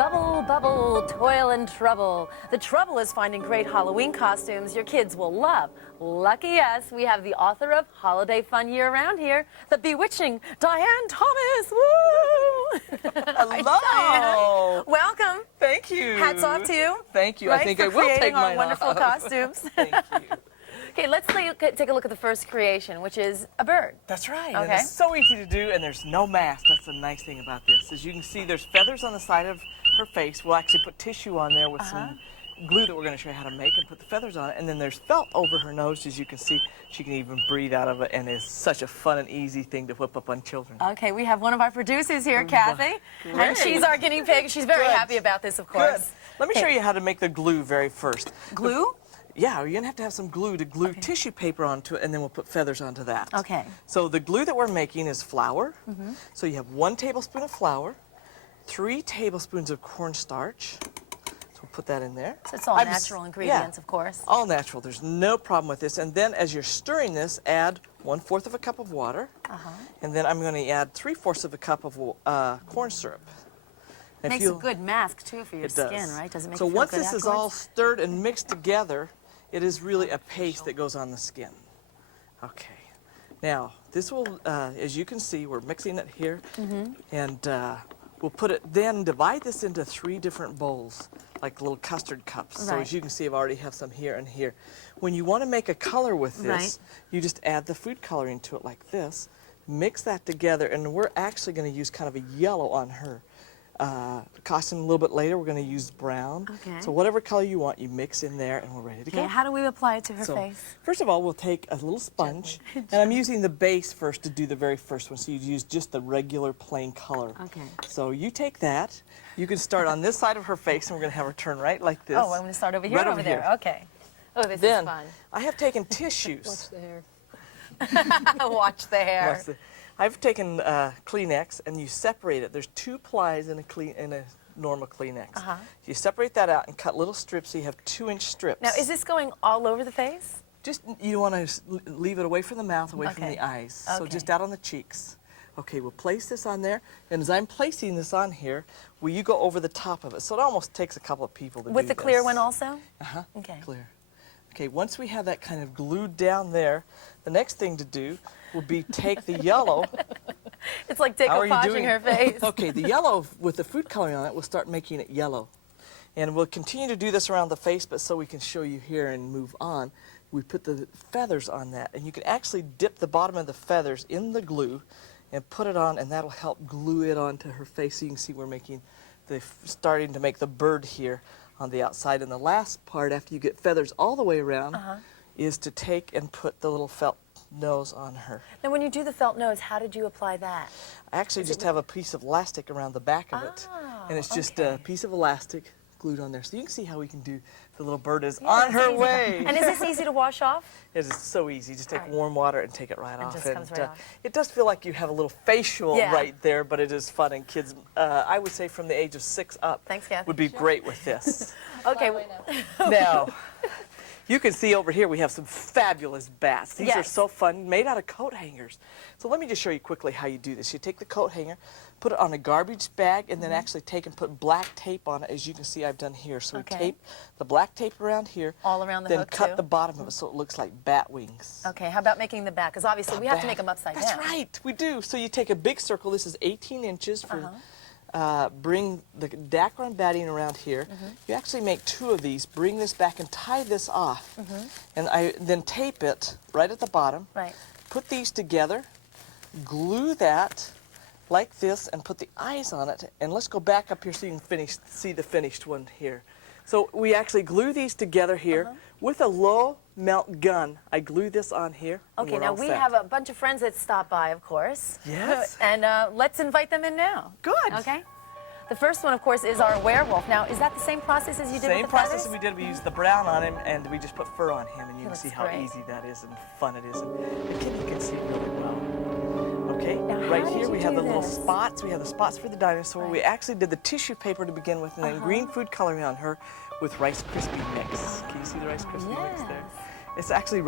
Bubble, bubble, toil and trouble. The trouble is finding great Halloween costumes your kids will love. Lucky us, we have the author of Holiday Fun Year-Round here, the bewitching Dian Thomas. Woo! Hello. Welcome. Thank you. Hats off to you. Thank you. Right, I think for I will take creating our mine wonderful off. costumes. Thank you. Okay, let's take a look at the first creation, which is a bird. That's right. Okay. And it's so easy to do, and there's no mask. That's the nice thing about this. As you can see, there's feathers on the side of her face. We'll actually put tissue on there with some glue that we're going to show you how to make and put the feathers on it. And then there's felt over her nose. As you can see, she can even breathe out of it, and it's such a fun and easy thing to whip up on children. Okay, we have one of our producers here, Kathy, and she's our guinea pig. She's very happy about this, of course. Good. Let me show you how to make the glue very first. Glue? Yeah, you're going to have some glue to glue tissue paper onto it, and then we'll put feathers onto that. Okay. So the glue that we're making is flour. So you have 1 tablespoon of flour, 3 tablespoons of cornstarch. So we'll put that in there. So it's all natural ingredients, of course. All natural. There's no problem with this. And then as you're stirring this, add 1/4 of a cup of water. And then I'm going to add 3/4 of a cup of corn syrup. It makes a good mask, too, for your It skin, does. right? Does it make so you feel once good this is all afterwards? stirred and mixed together, it is really a paste that goes on the skin. Okay. Now, this will, as you can see, we're mixing it here. And we'll put it, then divide this into 3 different bowls, like little custard cups. So as you can see, I already have some here and here. When you want to make a color with this, you just add the food coloring to it like this. Mix that together, and we're actually going to use kind of a yellow on her. Costume a little bit later, we're going to use brown. Okay. So whatever color you want, you mix in there, and we're ready to go. How do we apply it to her face? First of all, we'll take a little sponge, and I'm using the base first to do the very first one, so you use just the regular plain color. Okay. So you take that. You can start on this side of her face, and we're going to have her turn right like this. Oh, I'm going to start over here, Right over there. here. Okay. Oh, this Then, is fun. I have taken tissues. Watch the hair. Watch the hair. I've taken Kleenex, and you separate it. There's 2 plies in a normal Kleenex. You separate that out and cut little strips, so you have 2-inch strips. Now, is this going all over the face? Just, you want to leave it away from the mouth, away from the eyes. So just out on the cheeks. Okay, we'll place this on there, and as I'm placing this on here, will you go over the top of it? So it almost takes a couple of people to do this. With the clear one also? Okay. Clear. Okay, once we have that kind of glued down there, the next thing to do will be take the yellow. It's like decoupaging her face. Okay, the yellow with the food coloring on it, we'll start making it yellow. And we'll continue to do this around the face, but so we can show you here and move on, we put the feathers on that. And you can actually dip the bottom of the feathers in the glue and put it on, and that'll help glue it onto her face. So you can see we're making starting to make the bird here on the outside. And the last part, after you get feathers all the way around, is to take and put the little felt nose on her. Now, when you do the felt nose, how did you apply that? I actually just have a piece of elastic around the back of it, and it's just a piece of elastic glued on there. So you can see how we can do the little bird is on her way. And is this easy to wash off? It is so easy. Just take warm water and take it right off. Just comes right off. It does feel like you have a little facial right there, but it is fun, and kids, I would say from the age of 6 up, would be great with this. Okay. Now, you can see over here we have some fabulous bats. These are so fun, made out of coat hangers. So let me just show you quickly how you do this. You take the coat hanger, put it on a garbage bag, and then actually take and put black tape on it, as you can see I've done here. So we tape the black tape around here. All around the then hook, cut the bottom of it so it looks like bat wings. Okay, how about making the back? Because obviously we have to make them upside down. That's right, we do. So you take a big circle. This is 18 inches for bring the Dacron batting around here. You actually make 2 of these, bring this back and tie this off. And I then tape it right at the bottom. Put these together, glue that like this, and put the eyes on it. And let's go back up here so you can see the finished one here. So we actually glue these together here with a low melt gun. I glue this on here. Okay, now we have a bunch of friends that stop by, of course. Yes. And let's invite them in now. Good. Okay. The first one, of course, is our werewolf. Now, is that the same process as you did with the feathers? Same process as we did. We used the brown on him, and we just put fur on him, and you can see how easy that is and fun it is. And the kid you can see really well. Okay, now, right here we have the little spots. We have the spots for the dinosaur. We actually did the tissue paper to begin with, and then green food coloring on her with Rice Krispie mix. Can you see the Rice Krispie mix there? It's actually